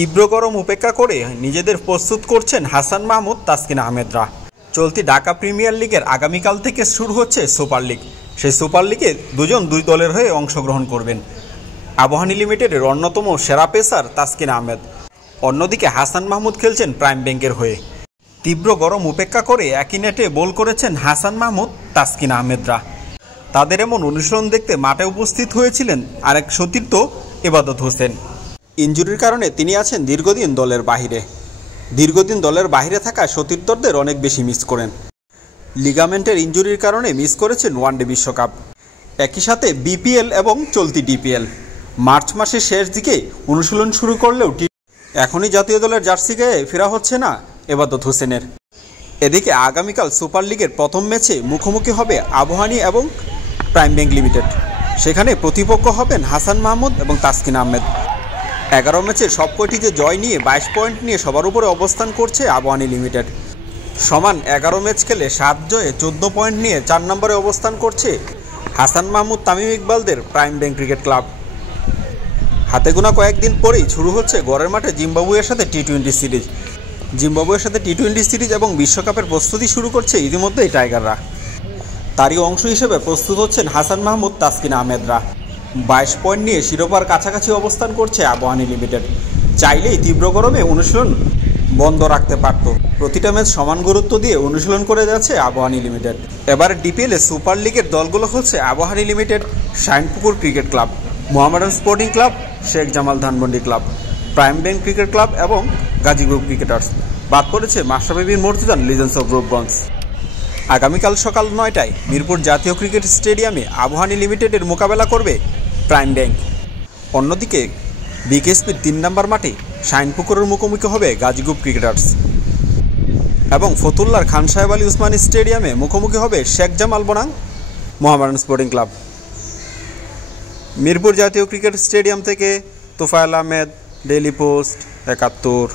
তীব্র গরম উপেক্ষা করে নিজেদের প্রস্তুত করছেন হাসান মাহমুদ, তাসকিন আহমেদরা। চলতি ঢাকা প্রিমিয়ার লিগের আগামীকাল থেকে শুরু হচ্ছে সুপার লিগ। সেই সুপার লিগে দুই দলের হয়ে অংশগ্রহণ করবেন আবাহনী লিমিটেডের অন্যতম সেরা পেসার তাসকিন আহমেদ। অন্যদিকে হাসান মাহমুদ খেলছেন প্রাইম ব্যাংকের হয়ে। তীব্র গরম উপেক্ষা করে একই নেটে বল করেছেন হাসান মাহমুদ, তাসকিন আহমেদরা। তাদের এমন অনুশীলন দেখতে মাঠে উপস্থিত হয়েছিলেন আরেক সতীর্থ ইবাদত হোসেন। ইনজুরির কারণে তিনি আছেন দীর্ঘদিন দলের বাইরে থাকা সতীর্থদের অনেক বেশি মিস করেন। লিগামেন্টের ইনজুরির কারণে মিস করেছেন ওয়ানডে বিশ্বকাপ, একই সাথে বিপিএল এবং চলতি ডিপিএল। মার্চ মাসের শেষ দিকে অনুশীলন শুরু করলেও এখনই জাতীয় দলের জার্সি গায়ে ফেরা হচ্ছে না ইবাদত হোসেনের। এদিকে আগামীকাল সুপার লিগের প্রথম ম্যাচে মুখোমুখি হবে আবাহনী এবং প্রাইম ব্যাংক লিমিটেড। সেখানে প্রতিপক্ষ হবেন হাসান মাহমুদ এবং তাসকিন আহমেদ। 11 ম্যাচের সবকটিতে জয় নিয়ে 22 পয়েন্ট নিয়ে সবার উপরে অবস্থান করছে আবাহনী লিমিটেড। সমান 11 ম্যাচ খেলে 7 জয়ে 14 পয়েন্ট নিয়ে 4 নম্বরে অবস্থান করছে হাসান মাহমুদ, তামিম ইকবালদের প্রাইম ব্যাংক ক্রিকেট ক্লাব। হাতে গোনা কয়েকদিন পরেই শুরু হচ্ছে গড়ের মাঠে জিম্বাবুয়ের সাথে টি-20 সিরিজ এবং বিশ্বকাপের প্রস্তুতি শুরু করছে ইতিমধ্যেই টাইগাররা। তারই অংশ হিসেবে প্রস্তুত হচ্ছেন হাসান মাহমুদ, তাসকিন আহমেদরা। 22 পয়েন্ট নিয়ে শিরোপার কাছাকাছি অবস্থান করছে আবাহনী লিমিটেড। চাইলেই তীব্র গরমে অনুশীলন বন্ধ রাখতে পারত। প্রতিটা ম্যাচ সমান গুরুত্ব দিয়ে অনুশীলন করে যাচ্ছে আবাহনী লিমিটেড। এবার ডিপিএলে সুপার লিগের দলগুলো হচ্ছে Abahani limited, Shinepukur cricket club, Mohammedan sporting club, Sheikh Jamal Dhanmondi club, prime Bank Cricket club এবং গাজী গ্রুপ ক্রিকেটার্স। বাদ পড়েছে মাশরাফি বিন মুর্তজার লিজেন্ডস অফ রূপগঞ্জ। আগামীকাল সকাল 9টায় মিরপুর জাতীয় ক্রিকেট স্টেডিয়ামে আবাহনী লিমিটেডের মোকাবেলা করবে প্রাইম ব্যাংক। অন্যদিকে বিকেএসপির 3 নম্বর মাঠে শাইনপুকুরের মুখোমুখি হবে গাজী গ্রুপ ক্রিকেটার্স এবং ফতুল্লার খান সাহেব আলী উসমানী স্টেডিয়ামে মুখোমুখি হবে শেখ জামাল বনাম মোহামেডান স্পোর্টিং ক্লাব। মিরপুর জাতীয় ক্রিকেট স্টেডিয়াম থেকে তোফায়েল আহমেদ, ডেইলি পোস্ট, 71।